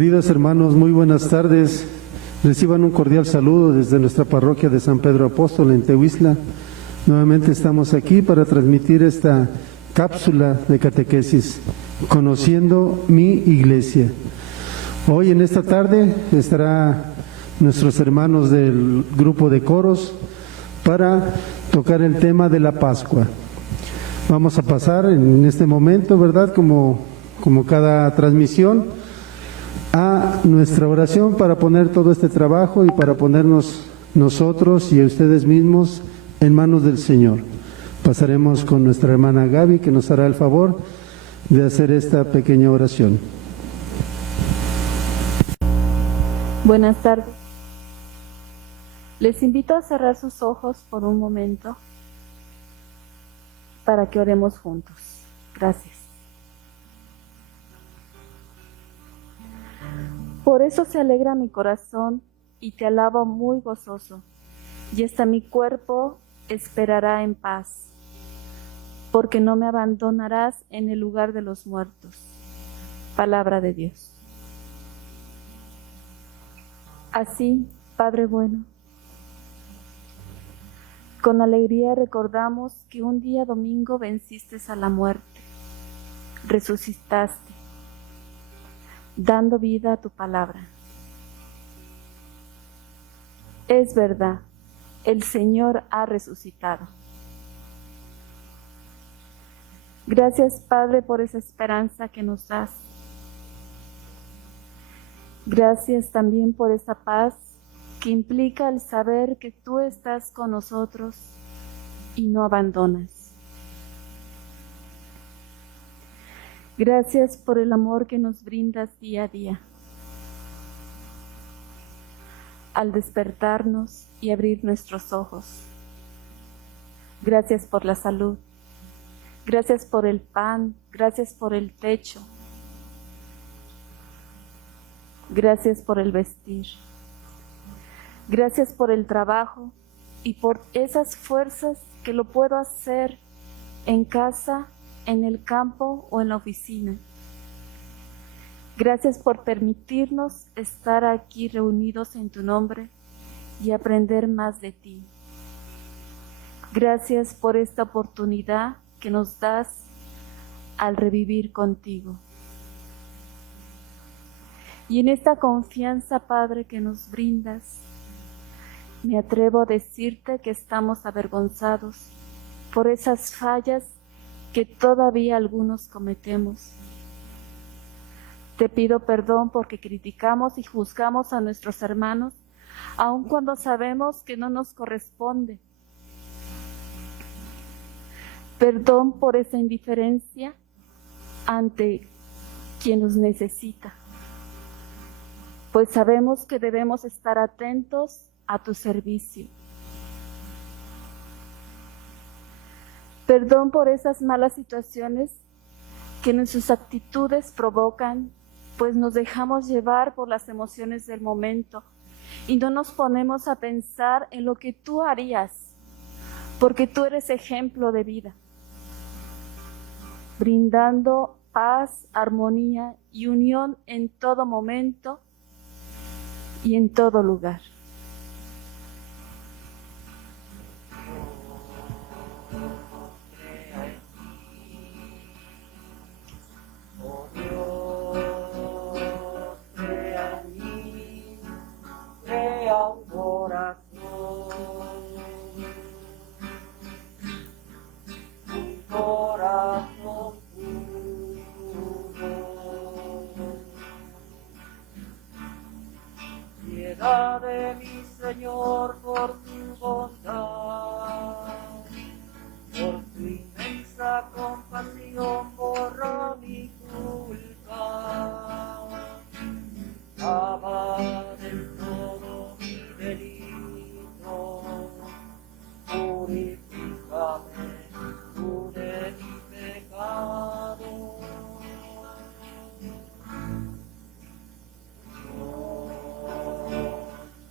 Queridos hermanos, muy buenas tardes. Reciban un cordial saludo desde nuestra parroquia de San Pedro Apóstol en Tehuistla. Nuevamente estamos aquí para transmitir esta cápsula de catequesis, Conociendo mi Iglesia. Hoy en esta tarde estarán nuestros hermanos del grupo de coros para tocar el tema de la Pascua. Vamos a pasar en este momento, ¿verdad? Como cada transmisión, a nuestra oración para poner todo este trabajo y para ponernos nosotros y ustedes mismos en manos del Señor. Pasaremos con nuestra hermana Gaby, que nos hará el favor de hacer esta pequeña oración. Buenas tardes. Les invito a cerrar sus ojos por un momento para que oremos juntos. Gracias. Por eso se alegra mi corazón y te alabo muy gozoso, y hasta mi cuerpo esperará en paz, porque no me abandonarás en el lugar de los muertos. Palabra de Dios. Así, Padre bueno, con alegría recordamos que un día domingo venciste a la muerte, resucitaste, dando vida a tu palabra. Es verdad, el Señor ha resucitado. Gracias, Padre, por esa esperanza que nos das. Gracias también por esa paz que implica el saber que tú estás con nosotros y no abandonas. Gracias por el amor que nos brindas día a día. Al despertarnos y abrir nuestros ojos. Gracias por la salud. Gracias por el pan. Gracias por el techo. Gracias por el vestir. Gracias por el trabajo y por esas fuerzas que lo puedo hacer en casa, en el campo o en la oficina. Gracias por permitirnos estar aquí reunidos en tu nombre y aprender más de ti. Gracias por esta oportunidad que nos das al revivir contigo. Y en esta confianza, Padre, que nos brindas, me atrevo a decirte que estamos avergonzados por esas fallas que todavía algunos cometemos. Te pido perdón porque criticamos y juzgamos a nuestros hermanos, aun cuando sabemos que no nos corresponde. Perdón por esa indiferencia ante quien nos necesita, pues sabemos que debemos estar atentos a tu servicio. Perdón por esas malas situaciones que nuestras actitudes provocan, pues nos dejamos llevar por las emociones del momento y no nos ponemos a pensar en lo que tú harías, porque tú eres ejemplo de vida, brindando paz, armonía y unión en todo momento y en todo lugar. De mi Señor, por tu bondad, por tu inmensa compasión, borra mi culpa, lava del todo mi delito, purifícame tú de mi pecado.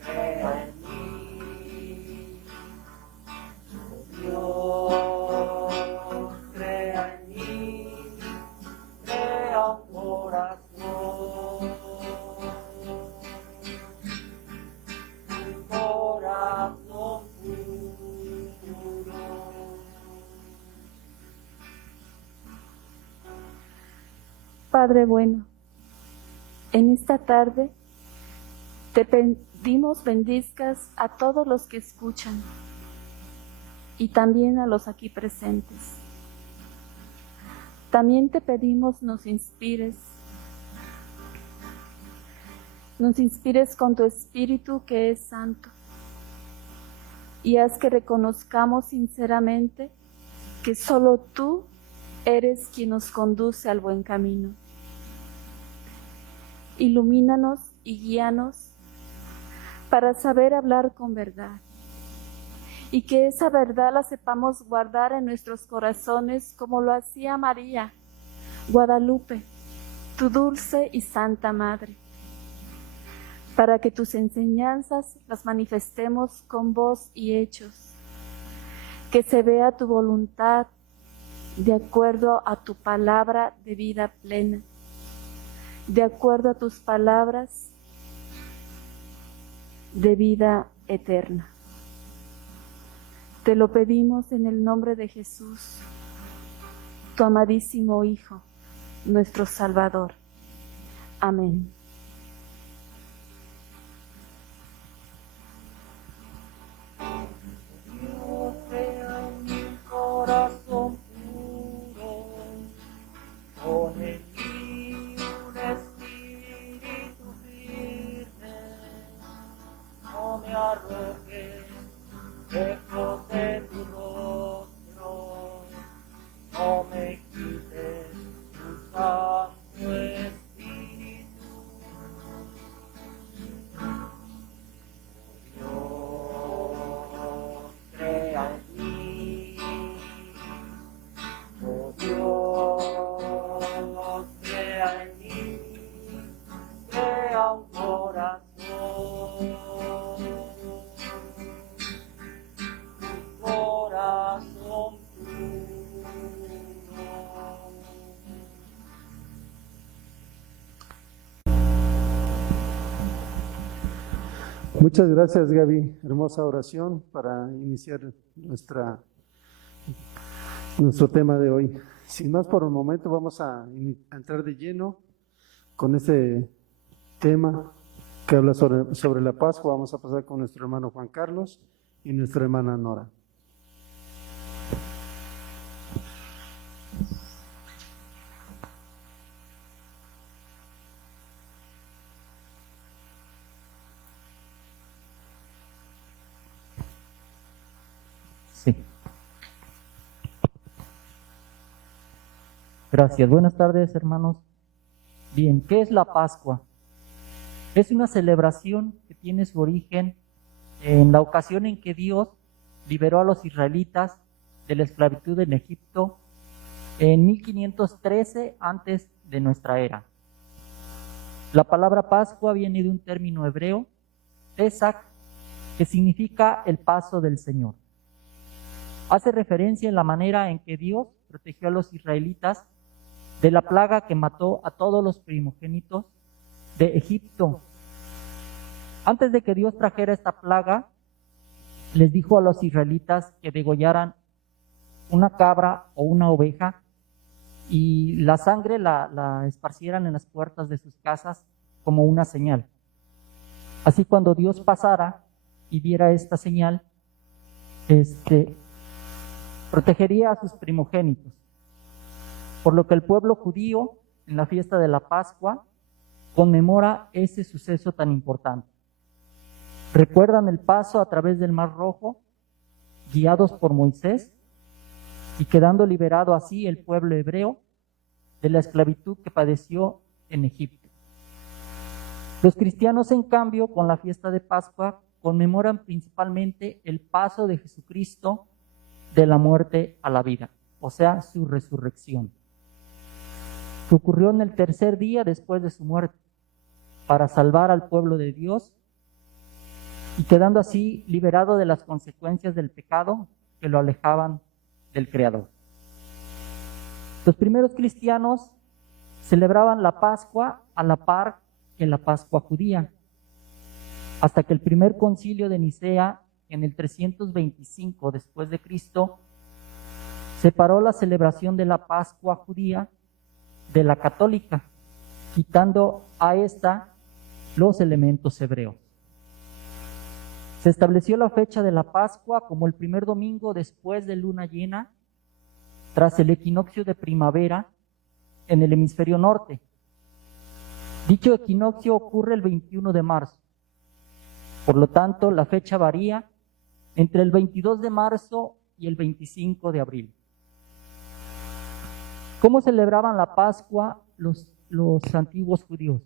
Crea en mí, oh Dios. Padre bueno, en esta tarde te pedimos bendizcas a todos los que escuchan y también a los aquí presentes. También te pedimos nos inspires con tu Espíritu que es santo, y haz que reconozcamos sinceramente que solo tú eres quien nos conduce al buen camino. Ilumínanos y guíanos para saber hablar con verdad, y que esa verdad la sepamos guardar en nuestros corazones como lo hacía María, Guadalupe, tu dulce y santa Madre, para que tus enseñanzas las manifestemos con voz y hechos, que se vea tu voluntad de acuerdo a tu palabra de vida plena, de acuerdo a tus palabras de vida eterna. Te lo pedimos en el nombre de Jesús, tu amadísimo Hijo, nuestro Salvador. Amén. Dios crea en mi corazón puro, pon en mí un espíritu firme, no me arrojes lejos de tu rostro, no me quites tu santo espíritu. Dios, crea en mí, oh Dios, crea en mí, crea un corazón puro. Muchas gracias, Gaby. Hermosa oración para iniciar nuestro tema de hoy. Sin más por el momento, vamos a entrar de lleno con este tema que habla sobre la Pascua. Vamos a pasar con nuestro hermano Juan Carlos y nuestra hermana Nora. Sí. Gracias. Buenas tardes, hermanos. Bien, ¿qué es la Pascua? Es una celebración que tiene su origen en la ocasión en que Dios liberó a los israelitas de la esclavitud en Egipto en 1513 antes de nuestra era. La palabra Pascua viene de un término hebreo, Pesach, que significa el paso del Señor. Hace referencia en la manera en que Dios protegió a los israelitas de la plaga que mató a todos los primogénitos de Egipto. Antes de que Dios trajera esta plaga, les dijo a los israelitas que degollaran una cabra o una oveja y la sangre la esparcieran en las puertas de sus casas como una señal. Así cuando Dios pasara y viera esta señal, protegería a sus primogénitos. Por lo que el pueblo judío, en la fiesta de la Pascua, conmemora ese suceso tan importante. Recuerdan el paso a través del Mar Rojo, guiados por Moisés, y quedando liberado así el pueblo hebreo de la esclavitud que padeció en Egipto. Los cristianos, en cambio, con la fiesta de Pascua, conmemoran principalmente el paso de Jesucristo de la muerte a la vida, o sea, su resurrección, que ocurrió en el tercer día después de su muerte, para salvar al pueblo de Dios y quedando así liberado de las consecuencias del pecado que lo alejaban del Creador. Los primeros cristianos celebraban la Pascua a la par que la Pascua judía, hasta que el primer concilio de Nicea, en el 325 después de Cristo, separó la celebración de la Pascua judía de la católica, quitando a esta los elementos hebreos. Se estableció la fecha de la Pascua como el primer domingo después de luna llena, tras el equinoccio de primavera en el hemisferio norte. Dicho equinoccio ocurre el 21 de marzo. Por lo tanto, la fecha varía entre el 22 de marzo y el 25 de abril. ¿Cómo celebraban la Pascua los antiguos judíos?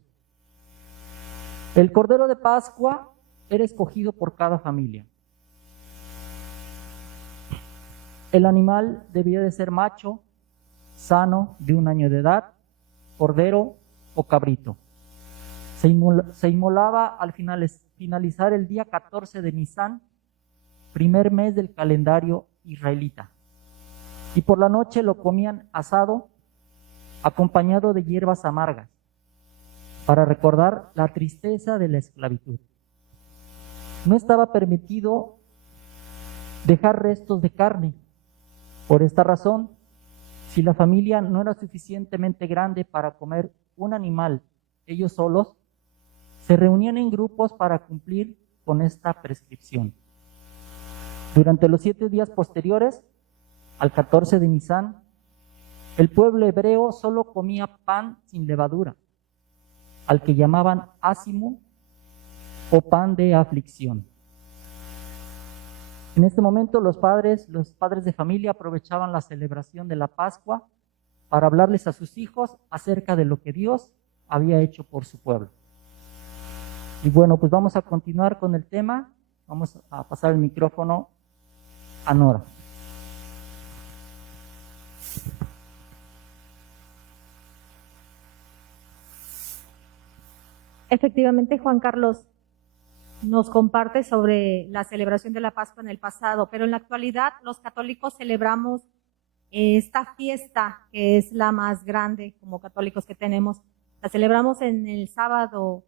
El Cordero de Pascua era escogido por cada familia. El animal debía de ser macho, sano, de 1 año de edad, cordero o cabrito. Se inmolaba al finalizar el día 14 de Nisán, primer mes del calendario israelita. Y por la noche lo comían asado, acompañado de hierbas amargas, para recordar la tristeza de la esclavitud. No estaba permitido dejar restos de carne. Por esta razón, si la familia no era suficientemente grande para comer un animal ellos solos, se reunían en grupos para cumplir con esta prescripción. Durante los 7 días posteriores al 14 de Nisán, el pueblo hebreo solo comía pan sin levadura, al que llamaban ácimo o pan de aflicción. En este momento los padres de familia aprovechaban la celebración de la Pascua para hablarles a sus hijos acerca de lo que Dios había hecho por su pueblo. Y bueno, pues vamos a continuar con el tema. Vamos a pasar el micrófono a Nora. Efectivamente, Juan Carlos nos comparte sobre la celebración de la Pascua en el pasado, pero en la actualidad los católicos celebramos esta fiesta, que es la más grande como católicos que tenemos. La celebramos en el sábado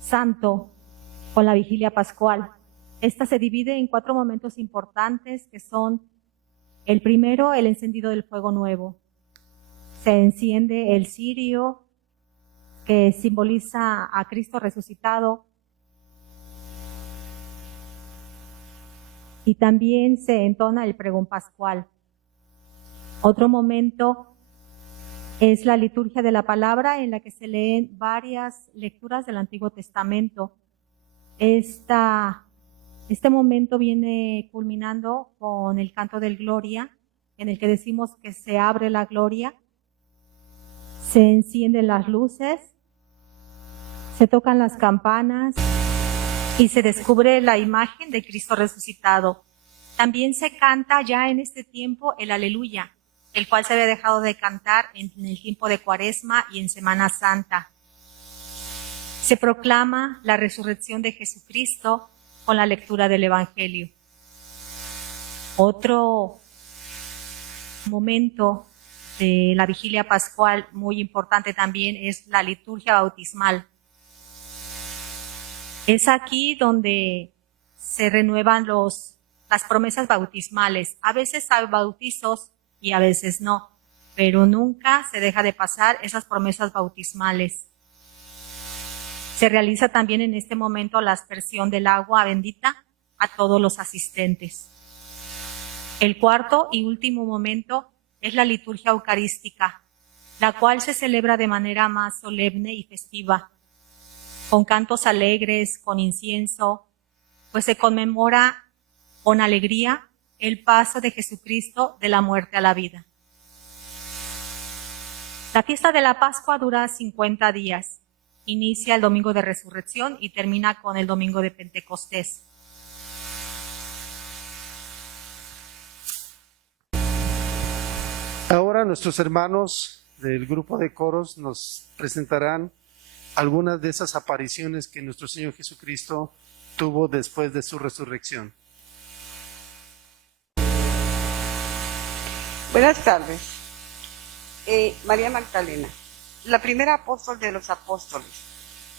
santo con la vigilia pascual. Esta se divide en 4 momentos importantes, que son: el primero, el encendido del fuego nuevo. Se enciende el cirio, que simboliza a Cristo resucitado, y también se entona el pregón pascual. Otro momento es la liturgia de la palabra, en la que se leen varias lecturas del Antiguo Testamento. Este momento viene culminando con el canto del Gloria, en el que decimos que se abre la gloria, se encienden las luces, se tocan las campanas y se descubre la imagen de Cristo resucitado. También se canta ya en este tiempo el Aleluya, el cual se había dejado de cantar en el tiempo de Cuaresma y en Semana Santa. Se proclama la resurrección de Jesucristo con la lectura del Evangelio. Otro momento de la vigilia pascual muy importante también es la liturgia bautismal. Es aquí donde se renuevan las promesas bautismales. A veces hay bautizos y a veces no, pero nunca se deja de pasar esas promesas bautismales. Se realiza también en este momento la aspersión del agua bendita a todos los asistentes. El cuarto y último momento es la liturgia eucarística, la cual se celebra de manera más solemne y festiva, con cantos alegres, con incienso, pues se conmemora con alegría el paso de Jesucristo de la muerte a la vida. La fiesta de la Pascua dura 50 días. Inicia el domingo de Resurrección y termina con el domingo de Pentecostés. Ahora nuestros hermanos del grupo de coros nos presentarán algunas de esas apariciones que nuestro Señor Jesucristo tuvo después de su resurrección. Buenas tardes. María Magdalena, la primera apóstol de los apóstoles.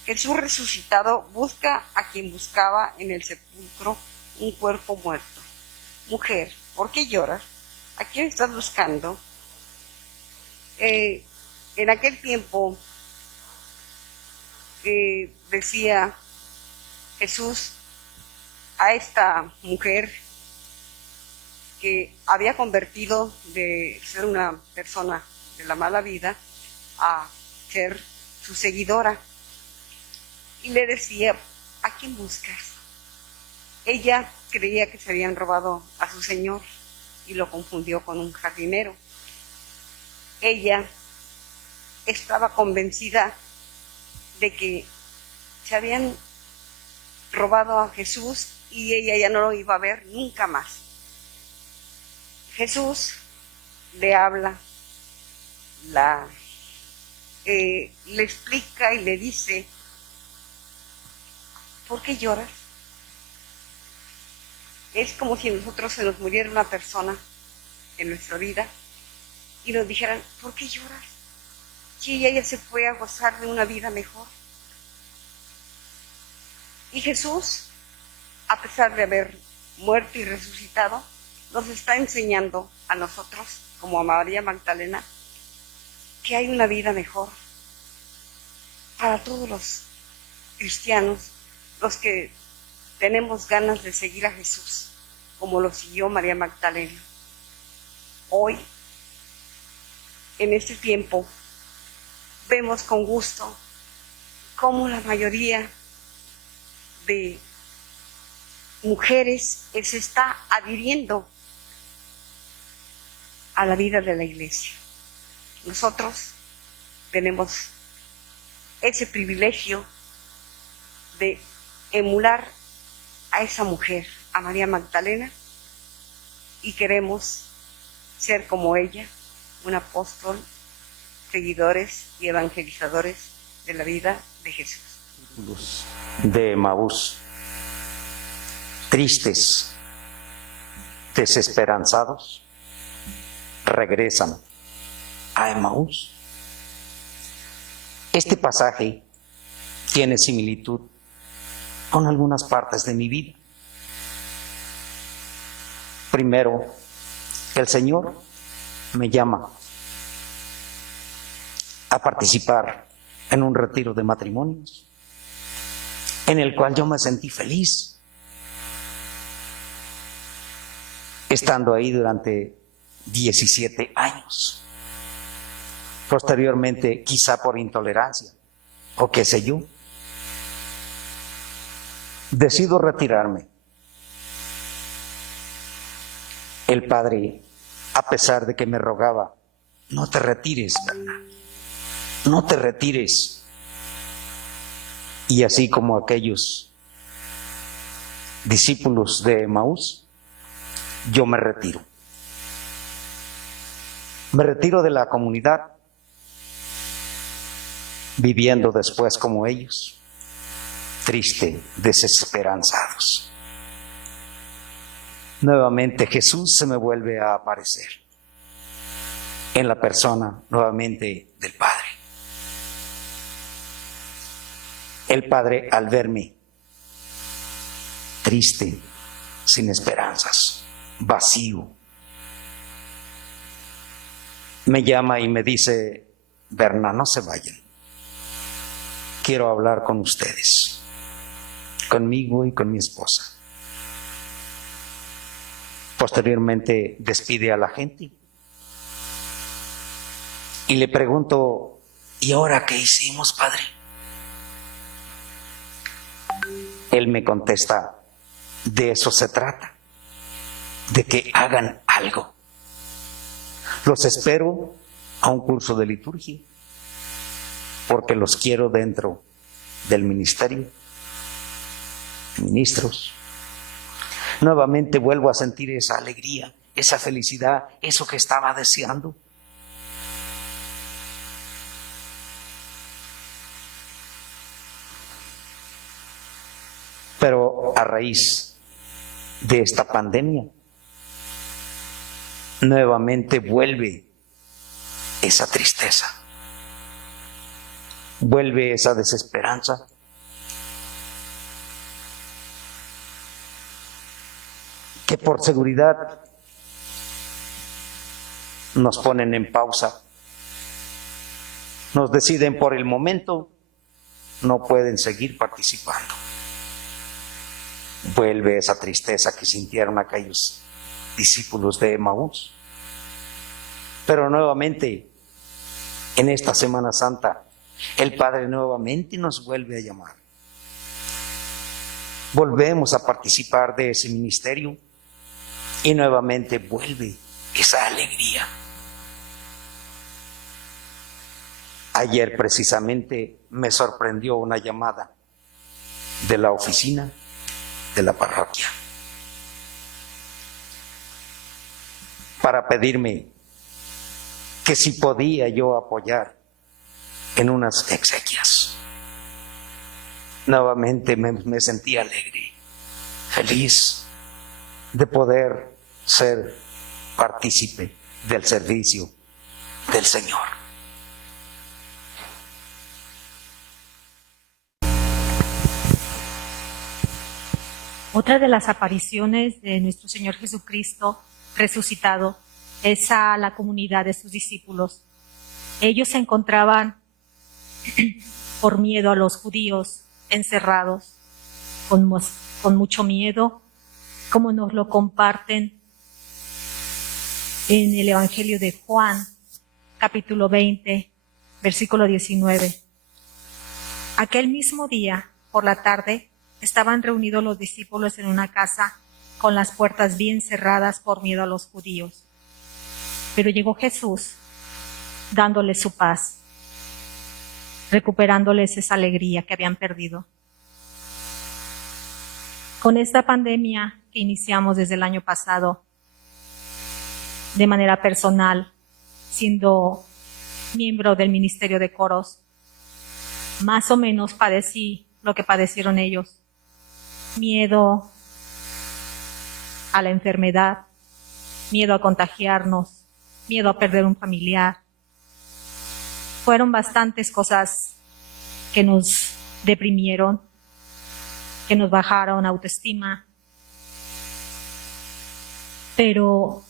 Jesús resucitado busca a quien buscaba en el sepulcro un cuerpo muerto. Mujer, ¿por qué lloras? ¿A quién estás buscando? En aquel tiempo decía Jesús a esta mujer que había convertido de ser una persona de la mala vida a ser su seguidora. Y le decía, ¿a quién buscas? Ella creía que se habían robado a su señor y lo confundió con un jardinero. Ella estaba convencida de que se habían robado a Jesús y ella ya no lo iba a ver nunca más. Jesús le habla, le explica y le dice, ¿por qué lloras? Es como si a nosotros se nos muriera una persona en nuestra vida y nos dijeran, ¿por qué lloras? Si ella ya se fue a gozar de una vida mejor. Y Jesús, a pesar de haber muerto y resucitado, nos está enseñando a nosotros, como a María Magdalena, que hay una vida mejor para todos los cristianos, los que tenemos ganas de seguir a Jesús, como lo siguió María Magdalena. Hoy, en este tiempo, vemos con gusto cómo la mayoría de mujeres se está adhiriendo a la vida de la iglesia. Nosotros tenemos ese privilegio de emular a esa mujer, a María Magdalena, y queremos ser como ella, un apóstol, seguidores y evangelizadores de la vida de Jesús. De Emaús, tristes, desesperanzados, regresan a Emaús. Este pasaje tiene similitud con algunas partes de mi vida. Primero, el Señor me llama a participar en un retiro de matrimonios, en el cual yo me sentí feliz, estando ahí durante 17 años. Posteriormente, quizá por intolerancia, o qué sé yo, decido retirarme. El padre, a pesar de que me rogaba, no te retires, Bernardo, no te retires. Y así como aquellos discípulos de Emaús, yo me retiro. Me retiro de la comunidad, viviendo después como ellos, triste, desesperanzados. Nuevamente Jesús se me vuelve a aparecer en la persona nuevamente del Padre. El Padre, al verme triste, sin esperanzas, vacío, me llama y me dice, Berna, no se vayan. Quiero hablar con ustedes, conmigo y con mi esposa. Posteriormente despide a la gente y le pregunto, ¿y ahora qué hicimos, Padre? Él me contesta, de eso se trata, de que hagan algo. Los espero a un curso de liturgia, porque los quiero dentro del ministerio, ministros. Nuevamente vuelvo a sentir esa alegría, esa felicidad, eso que estaba deseando. Pero a raíz de esta pandemia, nuevamente vuelve esa tristeza, vuelve esa desesperanza. Que por seguridad nos ponen en pausa, nos deciden por el momento no pueden seguir participando. Vuelve esa tristeza que sintieron aquellos discípulos de Emaús. Pero nuevamente, en esta Semana Santa, el Padre nuevamente nos vuelve a llamar. Volvemos a participar de ese ministerio y nuevamente vuelve esa alegría. Ayer precisamente me sorprendió una llamada de la oficina de la parroquia para pedirme que si podía yo apoyar en unas exequias. Nuevamente me sentí alegre, feliz de poder ser partícipe del servicio del Señor. Otra de las apariciones de nuestro Señor Jesucristo resucitado es a la comunidad de sus discípulos. Ellos se encontraban por miedo a los judíos, encerrados, con mucho miedo, como nos lo comparten en el Evangelio de Juan, capítulo 20, versículo 19. Aquel mismo día, por la tarde, estaban reunidos los discípulos en una casa con las puertas bien cerradas por miedo a los judíos. Pero llegó Jesús, dándoles su paz, recuperándoles esa alegría que habían perdido. Con esta pandemia que iniciamos desde el año pasado, de manera personal, siendo miembro del Ministerio de Coros, más o menos padecí lo que padecieron ellos. Miedo a la enfermedad, miedo a contagiarnos, miedo a perder un familiar. Fueron bastantes cosas que nos deprimieron, que nos bajaron autoestima. Pero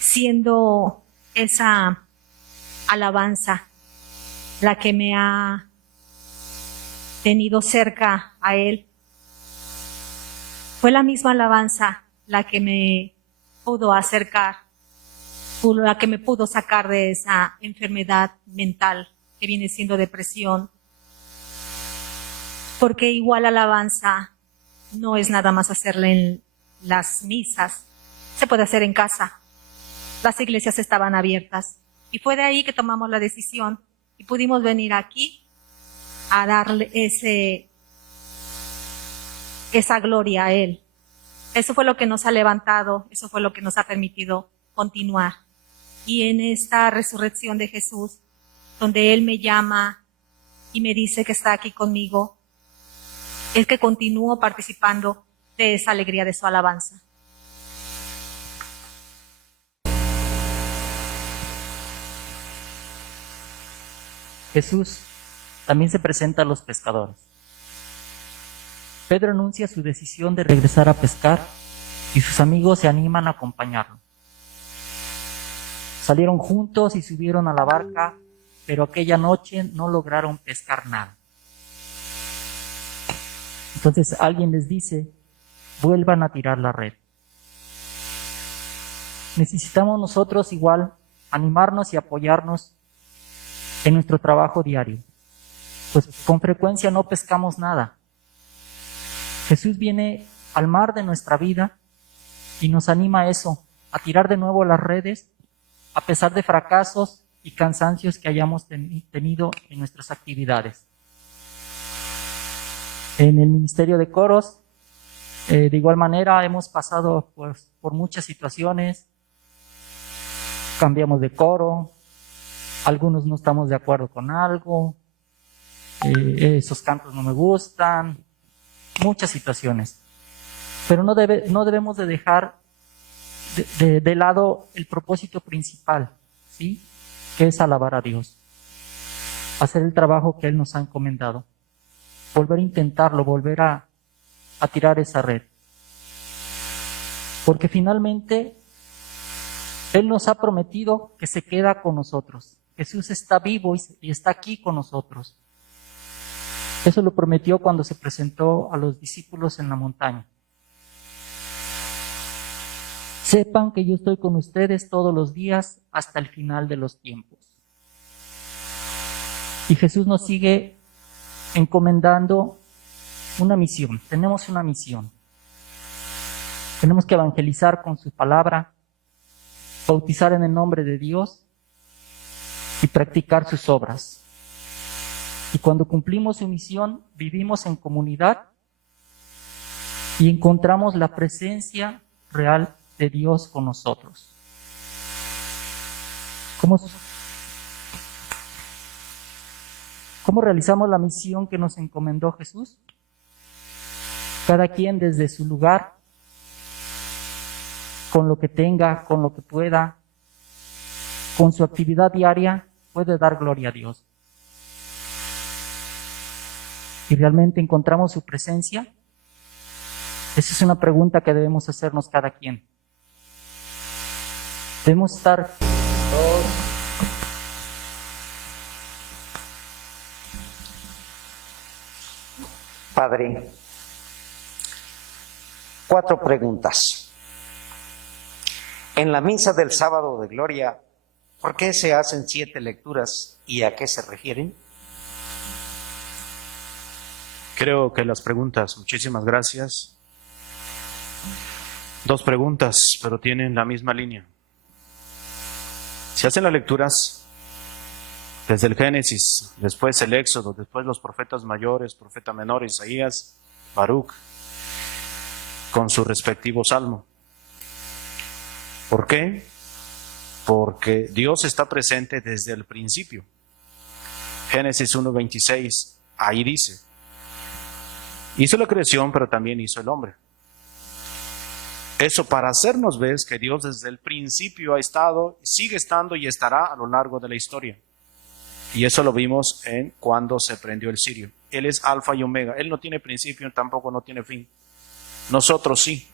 siendo esa alabanza la que me ha tenido cerca a Él, fue la misma alabanza la que me pudo acercar, la que me pudo sacar de esa enfermedad mental que viene siendo depresión. Porque igual alabanza no es nada más hacerla en las misas, se puede hacer en casa. Las iglesias estaban abiertas y fue de ahí que tomamos la decisión y pudimos venir aquí a darle esa gloria a Él. Eso fue lo que nos ha levantado, eso fue lo que nos ha permitido continuar. Y en esta resurrección de Jesús, donde Él me llama y me dice que está aquí conmigo, es que continúo participando de esa alegría de su alabanza. Jesús también se presenta a los pescadores. Pedro anuncia su decisión de regresar a pescar y sus amigos se animan a acompañarlo. Salieron juntos y subieron a la barca, pero aquella noche no lograron pescar nada. Entonces alguien les dice, vuelvan a tirar la red. Necesitamos nosotros igual animarnos y apoyarnos en nuestro trabajo diario, pues con frecuencia no pescamos nada. Jesús viene al mar de nuestra vida y nos anima a eso, a tirar de nuevo las redes, a pesar de fracasos y cansancios que hayamos tenido en nuestras actividades. En el Ministerio de Coros, de igual manera, hemos pasado por muchas situaciones, cambiamos de coro, algunos no estamos de acuerdo con algo, esos cantos no me gustan, muchas situaciones. Pero no debemos de dejar de lado el propósito principal, ¿sí? Que es alabar a Dios, hacer el trabajo que Él nos ha encomendado, volver a intentarlo, volver a tirar esa red. Porque finalmente Él nos ha prometido que se queda con nosotros. Jesús está vivo y está aquí con nosotros. Eso lo prometió cuando se presentó a los discípulos en la montaña. Sepan que yo estoy con ustedes todos los días hasta el final de los tiempos. Y Jesús nos sigue encomendando una misión. Tenemos una misión. Tenemos que evangelizar con su palabra, bautizar en el nombre de Dios y practicar sus obras. Y cuando cumplimos su misión, vivimos en comunidad y encontramos la presencia real de Dios con nosotros. ¿Cómo realizamos la misión que nos encomendó Jesús? Cada quien desde su lugar, con lo que tenga, con lo que pueda, con su actividad diaria, puede dar gloria a Dios. ¿Y realmente encontramos su presencia? Esa es una pregunta que debemos hacernos cada quien. Debemos estar Padre, 4 preguntas. En la misa del sábado de gloria, ¿por qué se hacen 7 lecturas y a qué se refieren? Creo que las preguntas, muchísimas gracias. 2 preguntas, pero tienen la misma línea. Se hacen las lecturas desde el Génesis, después el Éxodo, después los profetas mayores, profeta menor, Isaías, Baruch, con su respectivo salmo. ¿Por qué? Porque Dios está presente desde el principio. Génesis 1:26, ahí dice, hizo la creación, pero también hizo el hombre. Eso para hacernos ver que Dios desde el principio ha estado, sigue estando y estará a lo largo de la historia. Y eso lo vimos en cuando se prendió el cirio. Él es alfa y omega. Él no tiene principio, tampoco no tiene fin. Nosotros sí.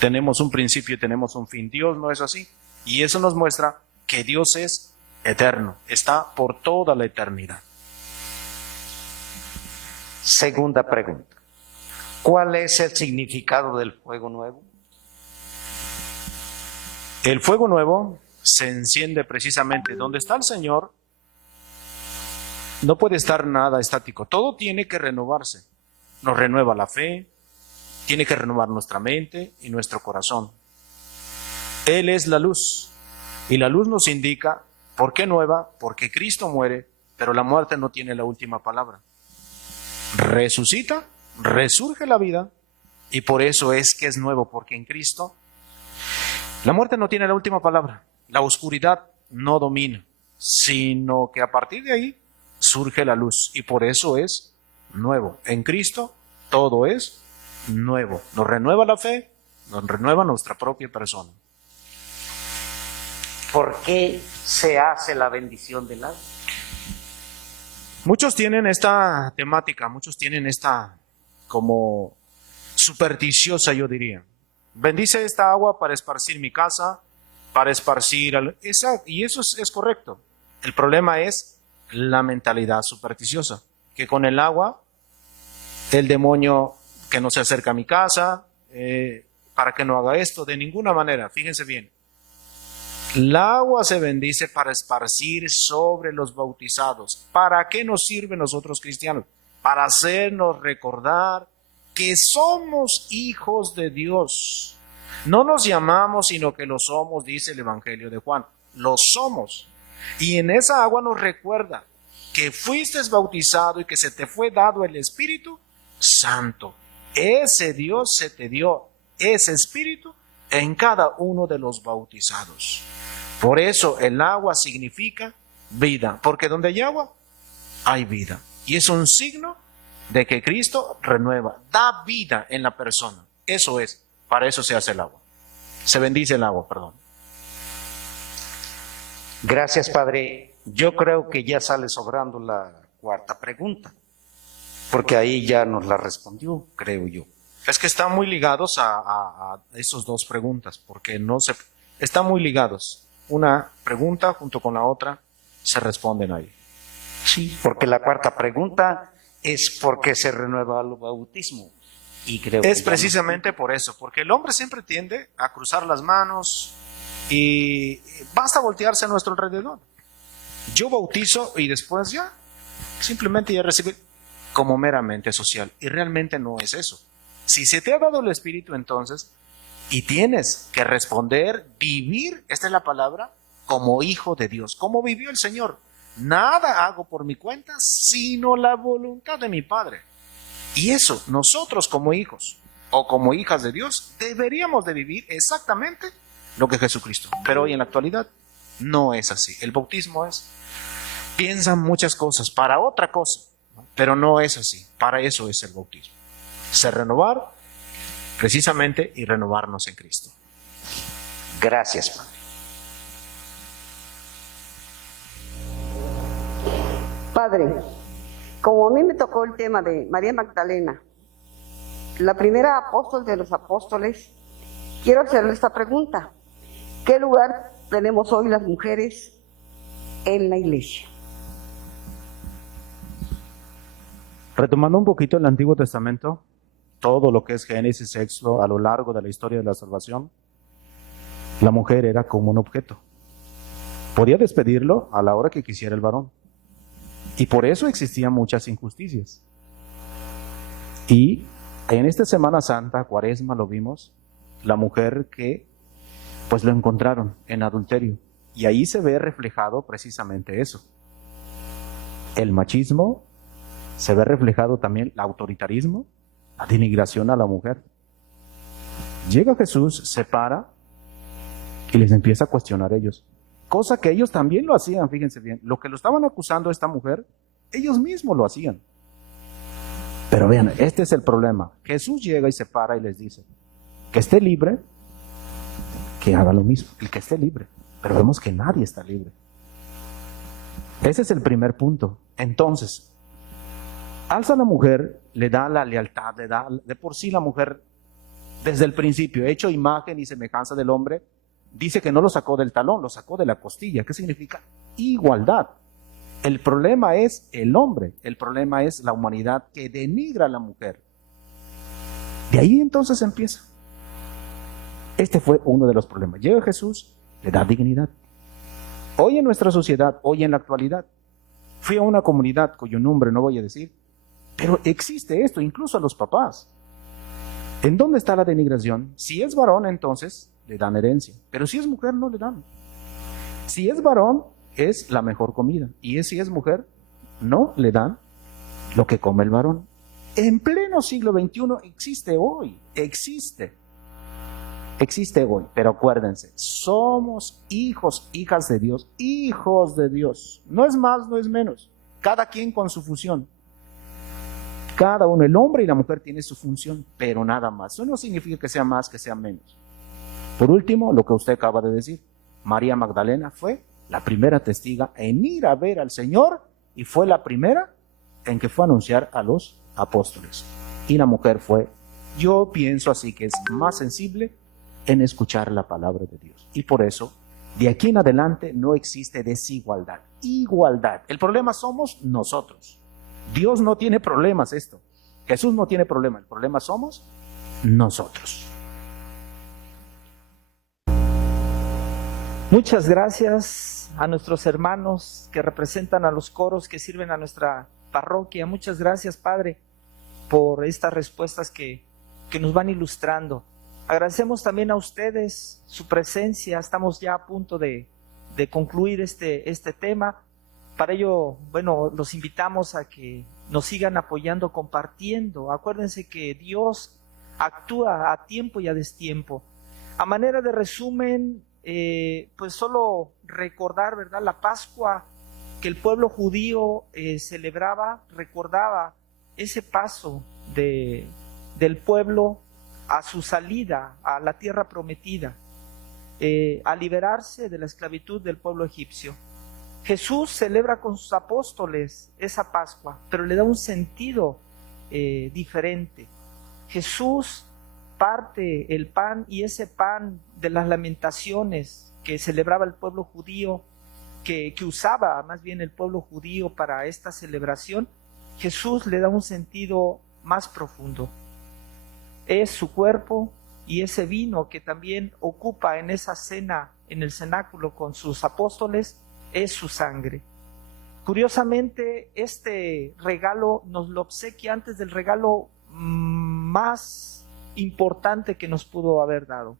Tenemos un principio y tenemos un fin. Dios no es así. Y eso nos muestra que Dios es eterno. Está por toda la eternidad. Segunda pregunta. ¿Cuál es el significado del fuego nuevo? El fuego nuevo se enciende precisamente donde está el Señor. No puede estar nada estático. Todo tiene que renovarse. Nos renueva la fe, tiene que renovar nuestra mente y nuestro corazón. Él es la luz. Y la luz nos indica, ¿por qué nueva? Porque Cristo muere, pero la muerte no tiene la última palabra. Resucita, resurge la vida, y por eso es que es nuevo, porque en Cristo la muerte no tiene la última palabra. La oscuridad no domina, sino que a partir de ahí surge la luz, y por eso es nuevo. En Cristo todo es nuevo. Nos renueva la fe, nos renueva nuestra propia persona. ¿Por qué se hace la bendición del agua? Muchos tienen esta temática, muchos tienen esta como supersticiosa, yo diría. Bendice esta agua para esparcir mi casa, para esparcir... y eso es correcto. El problema es la mentalidad supersticiosa, que con el agua, el demonio que no se acerca a mi casa, para que no haga esto, de ninguna manera, fíjense bien. El agua se bendice para esparcir sobre los bautizados. ¿Para qué nos sirve nosotros cristianos? Para hacernos recordar que somos hijos de Dios. No nos llamamos, sino que lo somos, dice el Evangelio de Juan. Lo somos. Y en esa agua nos recuerda que fuiste bautizado y que se te fue dado el Espíritu Santo. Ese Dios se te dio, ese Espíritu, en cada uno de los bautizados. Por eso el agua significa vida, porque donde hay agua, hay vida. Y es un signo de que Cristo renueva, da vida en la persona. Eso es, para eso se hace el agua. Se bendice el agua, perdón. Gracias, Padre. Yo creo que ya sale sobrando la cuarta pregunta, porque ahí ya nos la respondió, creo yo. Es que están muy ligados a esas 2 preguntas, porque están muy ligados. Una pregunta junto con la otra se responden ahí. Sí, porque la cuarta pregunta es porque se renueva el bautismo. Y creo que Es ya precisamente por eso, porque el hombre siempre tiende a cruzar las manos y basta voltearse a nuestro alrededor. Yo bautizo y después ya, simplemente ya recibir como meramente social. Y realmente no es eso. Si se te ha dado el Espíritu entonces, y tienes que responder, vivir, esta es la palabra, como hijo de Dios, como vivió el Señor. Nada hago por mi cuenta, sino la voluntad de mi Padre. Y eso, nosotros como hijos o como hijas de Dios, deberíamos de vivir exactamente lo que Jesucristo. Pero hoy en la actualidad no es así. El bautismo piensan muchas cosas para otra cosa, ¿no? Pero no es así. Para eso es el bautismo. Ser renovar precisamente y renovarnos en Cristo. Gracias, Padre. Padre, como a mí me tocó el tema de María Magdalena, la primera apóstol de los apóstoles, quiero hacerle esta pregunta. ¿Qué lugar tenemos hoy las mujeres en la iglesia? Retomando un poquito el Antiguo Testamento, todo lo que es Génesis, Éxodo, a lo largo de la historia de la salvación, la mujer era como un objeto. Podía despedirlo a la hora que quisiera el varón. Y por eso existían muchas injusticias. Y en esta Semana Santa, Cuaresma, lo vimos, la mujer que pues lo encontraron en adulterio. Y ahí se ve reflejado precisamente eso. El machismo, se ve reflejado también el autoritarismo, la denigración a la mujer. Llega Jesús, se para y les empieza a cuestionar a ellos. Cosa que ellos también lo hacían, fíjense bien. Lo que lo estaban acusando a esta mujer, ellos mismos lo hacían. Pero vean, este es el problema. Jesús llega y se para y les dice, que esté libre, que haga lo mismo. El que esté libre. Pero vemos que nadie está libre. Ese es el primer punto. Entonces, alza a la mujer, le da la lealtad, le da, de por sí la mujer, desde el principio, hecho imagen y semejanza del hombre, dice que no lo sacó del talón, lo sacó de la costilla. ¿Qué significa? Igualdad. El problema es el hombre, el problema es la humanidad que denigra a la mujer. De ahí entonces empieza. Este fue uno de los problemas. Llega Jesús, le da dignidad. Hoy en nuestra sociedad, hoy en la actualidad, fui a una comunidad cuyo nombre no voy a decir, pero existe esto, incluso a los papás. ¿En dónde está la denigración? Si es varón, entonces le dan herencia, pero si es mujer, no le dan. Si es varón, es la mejor comida, y si es mujer, no le dan lo que come el varón. En pleno siglo XXI existe hoy, existe hoy, pero acuérdense, somos hijos, hijas de Dios, hijos de Dios, no es más, no es menos, cada quien con su función. Cada uno, el hombre y la mujer, tiene su función, pero nada más. Eso no significa que sea más, que sea menos. Por último, lo que usted acaba de decir, María Magdalena fue la primera testiga en ir a ver al Señor y fue la primera en que fue a anunciar a los apóstoles. Y la mujer fue, yo pienso así, que es más sensible en escuchar la palabra de Dios. Y por eso, de aquí en adelante no existe desigualdad, igualdad. El problema somos nosotros. Dios no tiene problemas esto. Jesús no tiene problema. El problema somos nosotros. Muchas gracias a nuestros hermanos que representan a los coros que sirven a nuestra parroquia. Muchas gracias, Padre, por estas respuestas que nos van ilustrando. Agradecemos también a ustedes su presencia. Estamos ya a punto de concluir este tema. Para ello, bueno, los invitamos a que nos sigan apoyando, compartiendo. Acuérdense que Dios actúa a tiempo y a destiempo. A manera de resumen, pues solo recordar, ¿verdad?, la Pascua que el pueblo judío celebraba, recordaba ese paso del pueblo a su salida a la tierra prometida, a liberarse de la esclavitud del pueblo egipcio. Jesús celebra con sus apóstoles esa Pascua, pero le da un sentido diferente. Jesús parte el pan, y ese pan de las lamentaciones que celebraba el pueblo judío, que usaba más bien el pueblo judío para esta celebración, Jesús le da un sentido más profundo. Es su cuerpo y ese vino que también ocupa en esa cena, en el cenáculo con sus apóstoles, es su sangre. Curiosamente, este regalo nos lo obsequia antes del regalo más importante que nos pudo haber dado.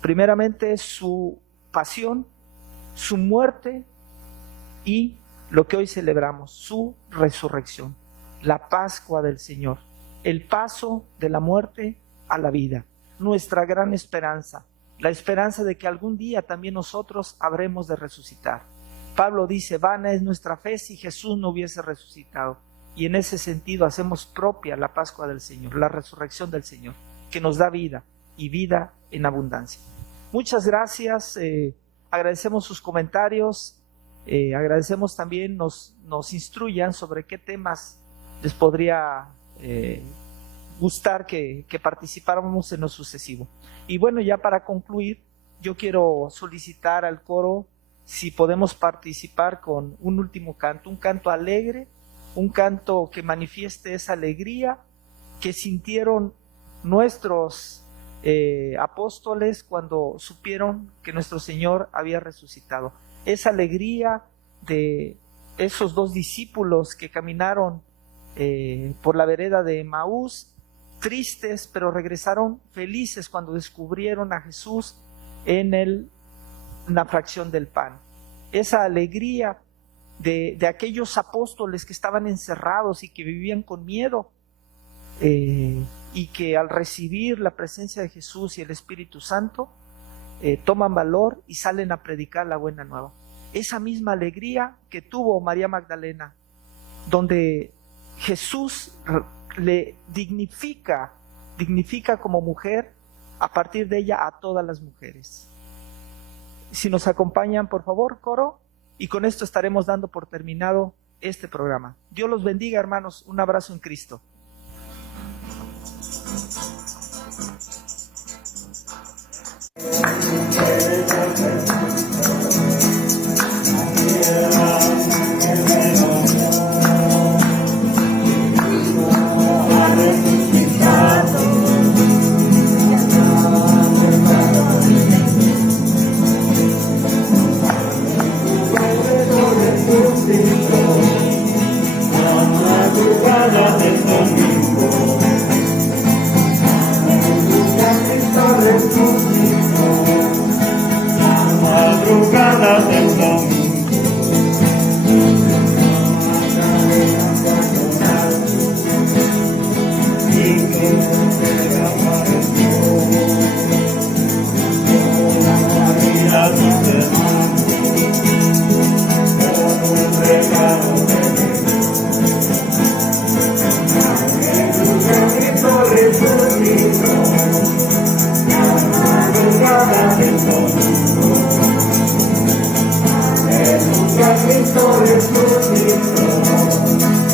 Primeramente su pasión, su muerte y lo que hoy celebramos, su resurrección, la Pascua del Señor, el paso de la muerte a la vida, nuestra gran esperanza, la esperanza de que algún día también nosotros habremos de resucitar. Pablo dice, vana es nuestra fe si Jesús no hubiese resucitado. Y en ese sentido hacemos propia la Pascua del Señor, la resurrección del Señor, que nos da vida y vida en abundancia. Muchas gracias, agradecemos sus comentarios, agradecemos también nos instruyan sobre qué temas les podría gustar que participáramos en lo sucesivo. Y bueno, ya para concluir, yo quiero solicitar al coro si podemos participar con un último canto, un canto alegre, un canto que manifieste esa alegría que sintieron nuestros apóstoles cuando supieron que nuestro Señor había resucitado. Esa alegría de esos dos discípulos que caminaron por la vereda de Emaús, tristes, pero regresaron felices cuando descubrieron a Jesús en la fracción del pan. Esa alegría de aquellos apóstoles que estaban encerrados y que vivían con miedo, y que al recibir la presencia de Jesús y el Espíritu Santo toman valor y salen a predicar la buena nueva. Esa misma alegría que tuvo María Magdalena, donde Jesús le dignifica como mujer, a partir de ella a todas las mujeres. Si nos acompañan, por favor, coro, y con esto estaremos dando por terminado este programa. Dios los bendiga, hermanos. Un abrazo en Cristo. Cristo resucitó.